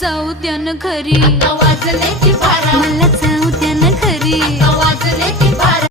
जाऊ द्या ना घरी, वाजले की बारा, मला जाऊ द्या ना घरी. वाजले